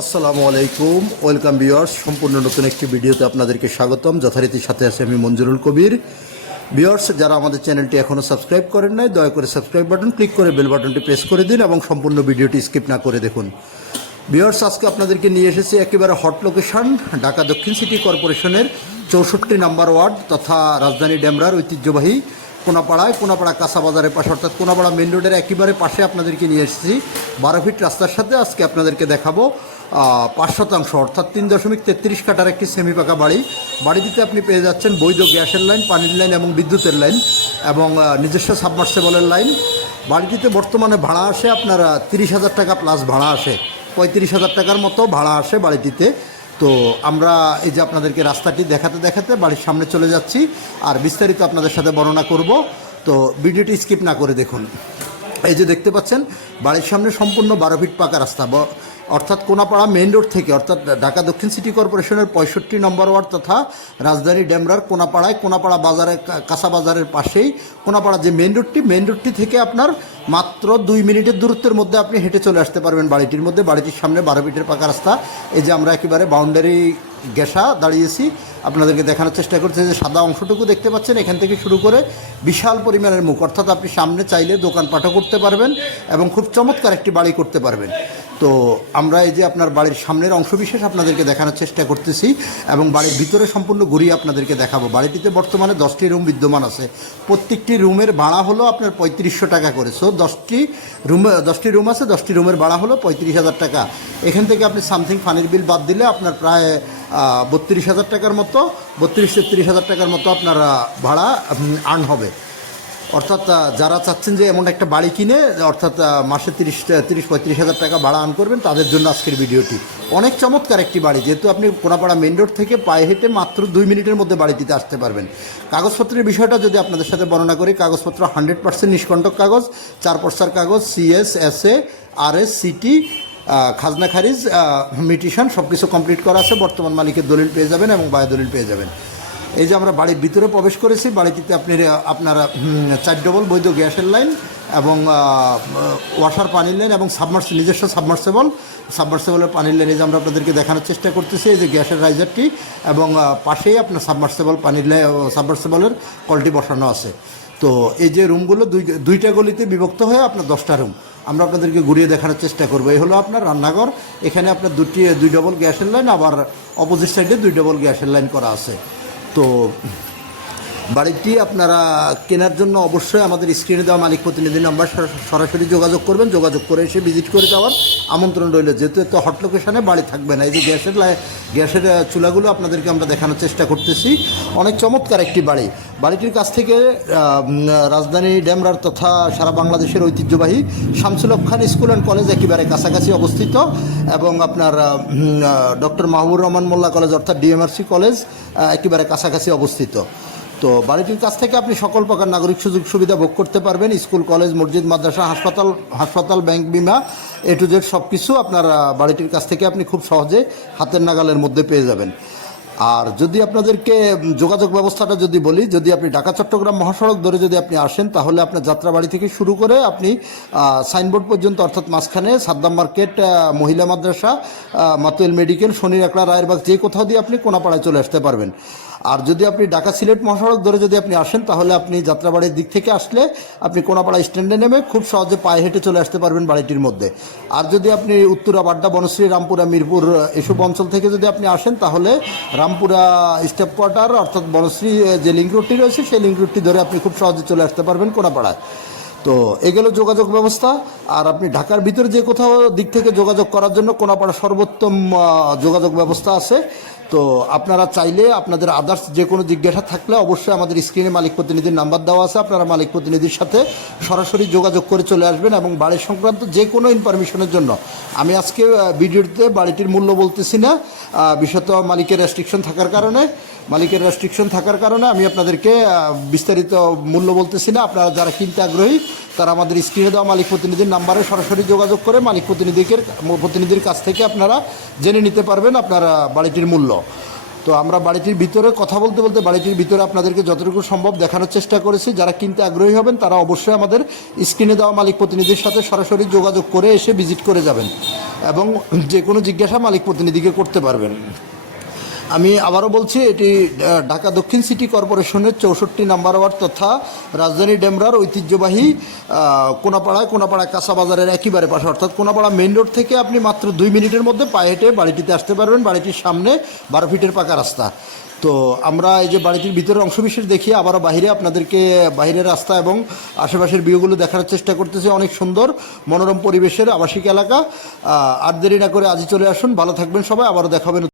আসসালামু আলাইকুম, welcome viewers. সম্পূর্ণ নতুন একটি ভিডিওতে আপনাদেরকে স্বাগতম। যথারীতির সাথে আছে আমি মঞ্জুরুল কবির। ভিউয়ার্স, যারা আমাদের চ্যানেলটি এখনও সাবস্ক্রাইব করেন নাই, দয়া করে সাবস্ক্রাইব বাটন ক্লিক করে বেল বাটনটি প্রেস করে দিন এবং সম্পূর্ণ ভিডিওটি স্কিপ না করে দেখুন। ভিউয়ার্স, আজকে আপনাদেরকে নিয়ে এসেছি একেবারে হট লোকেশন, ঢাকা দক্ষিণ সিটি কর্পোরেশনের 64 নম্বর ওয়ার্ড তথা রাজধানী ডেমরার ঐতিহ্যবাহী কোনাপাড়া কাঁচা বাজারের পাশে, অর্থাৎ কোনাপাড়া মেন রোডের একেবারে পাশে আপনাদেরকে নিয়ে এসেছি। 12 ফিট রাস্তার সাথে আজকে আপনাদেরকে দেখাবো 5% অর্থাৎ 3.33 কাঠার একটি সেমি পাকা বাড়ি। বাড়িটিতে আপনি পেয়ে যাচ্ছেন বৈধ গ্যাসের লাইন, পানির লাইন এবং বিদ্যুতের লাইন এবং নিজস্ব সাবমার্সেবলের লাইন। বাড়িটিতে বর্তমানে ভাড়া আসে আপনার 30,000 টাকা প্লাস ভাড়া আসে, 35,000 টাকার মতো ভাড়া আসে বাড়িটিতে। তো আমরা এই যে আপনাদেরকে রাস্তাটি দেখাতে দেখাতে বাড়ির সামনে চলে যাচ্ছি আর বিস্তারিত আপনাদের সাথে বর্ণনা করব। তো ভিডিওটি স্কিপ না করে দেখুন। এই যে দেখতে পাচ্ছেন বাড়ির সামনে সম্পূর্ণ 12 ফিট পাকা রাস্তা, অর্থাৎ কোনাপাড়া মেইন রোড থেকে, অর্থাৎ ঢাকা দক্ষিণ সিটি কর্পোরেশনের 65 নম্বর ওয়ার্ড তথা রাজধানী ডেমরার কোনাপাড়া বাজারের কাঁচা বাজারের পাশেই কোনাপাড়া যে মেইন রোডটি থেকে আপনার মাত্র 2 মিনিটের দূরত্বের মধ্যে আপনি হেঁটে চলে আসতে পারবেন বাড়িটির মধ্যে। বাড়িটির সামনে 12 ফিটের পাকা রাস্তা। এই যে আমরা একেবারে বাউন্ডারি ঘেঁষা দাঁড়িয়েছি, আপনাদেরকে দেখানোর চেষ্টা করছি। যে সাদা অংশটুকু দেখতে পাচ্ছেন, এখান থেকে শুরু করে বিশাল পরিমাণের মুখ, অর্থাৎ আপনি সামনে চাইলে দোকানপাটও করতে পারবেন এবং খুব চমৎকার একটি বাড়ি করতে পারবেন। তো আমরা এই যে আপনার বাড়ির সামনের অংশবিশেষ আপনাদেরকে দেখানোর চেষ্টা করতেছি এবং বাড়ির ভিতরে সম্পূর্ণ ঘুরিয়ে আপনাদেরকে দেখাবো। বাড়িটিতে বর্তমানে 10টি রুম বিদ্যমান আছে। প্রত্যেকটি রুমের ভাড়া হলো আপনার 3500 টাকা করে। সো 10টি রুম আছে, 10টি রুমের ভাড়া হলো 35,000 টাকা। এখান থেকে আপনি সামথিং পানির বিল বাদ দিলে আপনার প্রায় 32,000 টাকার মতো, 32-33,000 টাকার মতো আপনার ভাড়া আর্ন হবে। অর্থাৎ যারা চাচ্ছেন যে এমন একটা বাড়ি কিনে অর্থাৎ মাসে 30-35,000 টাকা ভাড়া আর্ন করবেন, তাদের জন্য আজকের ভিডিওটি। অনেক চমৎকার একটি বাড়ি, যেহেতু আপনি কোনাপাড়া মেন রোড থেকে পায়ে হেঁটে মাত্র 2 মিনিটের মধ্যে বাড়িটিতে আসতে পারবেন। কাগজপত্রের বিষয়টা যদি আপনাদের সাথে বর্ণনা করি, কাগজপত্র 100% নিষ্কণ্টক কাগজ, 4 পর্সার কাগজ, CS, SA, RS, CT, খাজনা খারিজ, মিটিশন সব কিছু কমপ্লিট করা আছে। বর্তমান মালিকের দলিল পেয়ে যাবেন এবং বায়ু দলিল পেয়ে যাবেন। এই যে আমরা বাড়ির ভিতরে প্রবেশ করেছি, বাড়িটিতে আপনারা 4 ডবল বৈধ গ্যাসের লাইন এবং ওয়াশার পানির লাইন এবং নিজস্ব সাবমার্সেবলের পানির লাইন। এই যে আমরা আপনাদেরকে দেখানোর চেষ্টা করতেছি, এই যে গ্যাসের রাইজারটি এবং পাশেই আপনার সাবমার্সেবলের কলটি বসানো আছে। তো এই যে রুমগুলো দুইটা গলিতে বিভক্ত হয়ে আপনার 10টা রুম আমরা আপনাদেরকে ঘুরিয়ে দেখানোর চেষ্টা করবো। এই হলো আপনার রান্নাঘর। এখানে আপনার 2 ডবল গ্যাসের লাইন, আবার অপোজিট সাইডে 2 ডবল গ্যাসের লাইন করা আছে। তো বাড়িটি আপনারা কেনার জন্য অবশ্যই আমাদের স্ক্রিনে দেওয়া মালিক প্রতিনিধি নাম্বার সরাসরি যোগাযোগ করবেন। যোগাযোগ করে এসে ভিজিট করে যাওয়ার আমন্ত্রণ রইল, যেহেতু এত হট লোকেশনে বাড়ি থাকবে না। এই যে গ্যাসের চুলাগুলো আপনাদেরকে আমরা দেখানোর চেষ্টা করতেছি। অনেক চমৎকার একটি বাড়ি। বাড়িটির কাছ থেকে রাজধানী ডেমরার তথা সারা বাংলাদেশের ঐতিহ্যবাহী শামসুল হক খান স্কুল অ্যান্ড কলেজ একেবারে কাছাকাছি অবস্থিত এবং আপনার ডক্টর মাহবুবুর রহমান মোল্লা কলেজ অর্থাৎ DMRC কলেজ একেবারে কাছাকাছি অবস্থিত। তো বাড়িটির কাছ থেকে আপনি সকল প্রকার নাগরিক সুযোগ সুবিধা ভোগ করতে পারবেন। স্কুল, কলেজ, মসজিদ, মাদ্রাসা, হাসপাতাল, ব্যাংক, বিমা A to Z সব কিছু আপনার বাড়িটির কাছ থেকে আপনি খুব সহজে হাতের নাগালের মধ্যে পেয়ে যাবেন। আর যদি আপনাদেরকে যোগাযোগ ব্যবস্থাটা যদি বলি, যদি আপনি ঢাকা চট্টগ্রাম মহাসড়ক ধরে যদি আপনি আসেন, তাহলে আপনার যাত্রাবাড়ি থেকে শুরু করে আপনি সাইনবোর্ড পর্যন্ত, অর্থাৎ মাঝখানে সাদ্দাম মার্কেট, মহিলা মাদ্রাসা, মাতুয়েল মেডিকেল, শনির একলা, রায়েরবাগ, যে কোথাও দিয়ে আপনি কোনাপাড়ায় চলে আসতে পারবেন। আর যদি আপনি ঢাকা সিলেট মহাসড়ক ধরে যদি আপনি আসেন, তাহলে আপনি যাত্রাবাড়ির দিক থেকে আসলে আপনি কোনাপাড়া স্ট্যান্ডে নেমে খুব সহজে পায়ে হেঁটে চলে আসতে পারবেন বাড়িটির মধ্যে। আর যদি আপনি উত্তরা, বাড্ডা, বনশ্রী, রামপুরা, মিরপুর এসব অঞ্চল থেকে যদি আপনি আসেন, তাহলে রামপুরা স্টেপ কোয়ার্টার অর্থাৎ বনশ্রী যে লিঙ্ক রোডটি রয়েছে, সেই লিঙ্ক রোডটি ধরে আপনি খুব সহজে চলে আসতে পারবেন কোনাপাড়ায়। তো এগুলো যোগাযোগ ব্যবস্থা। আর আপনি ঢাকার ভিতরে যে কোথাও দিক থেকে যোগাযোগ করার জন্য কোনাপাড়া সর্বোত্তম যোগাযোগ ব্যবস্থা আছে। তো আপনারা চাইলে আপনাদের আদার্স যে কোনো জিজ্ঞাসা থাকলে অবশ্যই আমাদের স্ক্রিনে মালিক প্রতিনিধির নাম্বার দেওয়া আছে, আপনারা মালিক প্রতিনিধির সাথে সরাসরি যোগাযোগ করে চলে আসবেন। এবং বাড়ি সংক্রান্ত যে কোনো ইনফরমেশনের জন্য আমি আজকে ভিডিওতে বাড়িটির মূল্য বলতেছি না, বিশেষত মালিকের রেস্ট্রিকশন থাকার কারণে আমি আপনাদেরকে বিস্তারিত মূল্য বলতেছি না। আপনারা যারা কিনতে আগ্রহী, তারা আমাদের স্ক্রিনে দেওয়া মালিক প্রতিনিধির নাম্বারে সরাসরি যোগাযোগ করে প্রতিনিধির কাছ থেকে আপনারা জেনে নিতে পারবেন আপনার বাড়িটির মূল্য। তো আমরা বাড়িটির ভিতরে কথা বলতে বলতে বাড়িটির ভিতরে আপনাদেরকে যতটুকু সম্ভব দেখানোর চেষ্টা করেছি। যারা কিনতে আগ্রহী হবেন তারা অবশ্যই আমাদের স্ক্রিনে দেওয়া মালিক প্রতিনিধির সাথে সরাসরি যোগাযোগ করে এসে ভিজিট করে যাবেন এবং যে কোনো জিজ্ঞাসা মালিক প্রতিনিধিকে করতে পারবেন। আমি আবারও বলছি, এটি ঢাকা দক্ষিণ সিটি কর্পোরেশনের 64 নাম্বার ওয়ার্ড তথা রাজধানী ডেমরার ঐতিহ্যবাহী কোনাপাড়া কাঁচা বাজারের একেবারে পাশে, অর্থাৎ কোনাপাড়া মেইন রোড থেকে আপনি মাত্র 2 মিনিটের মধ্যে পায়ে হেঁটে বাড়িটিতে আসতে পারবেন। বাড়িটির সামনে 12 ফিটের পাকা রাস্তা। তো আমরা এই যে বাড়িটির ভিতরের অংশবিশেষ দেখিয়ে আবারও বাইরে আপনাদেরকে বাইরের রাস্তা এবং আশেপাশের ভিউগুলো দেখার চেষ্টা করতেছি। অনেক সুন্দর মনোরম পরিবেশের আবাসিক এলাকা। আর দেরি না করে আজই চলে আসুন। ভালো থাকবেন সবাই, আবারও দেখা হবে।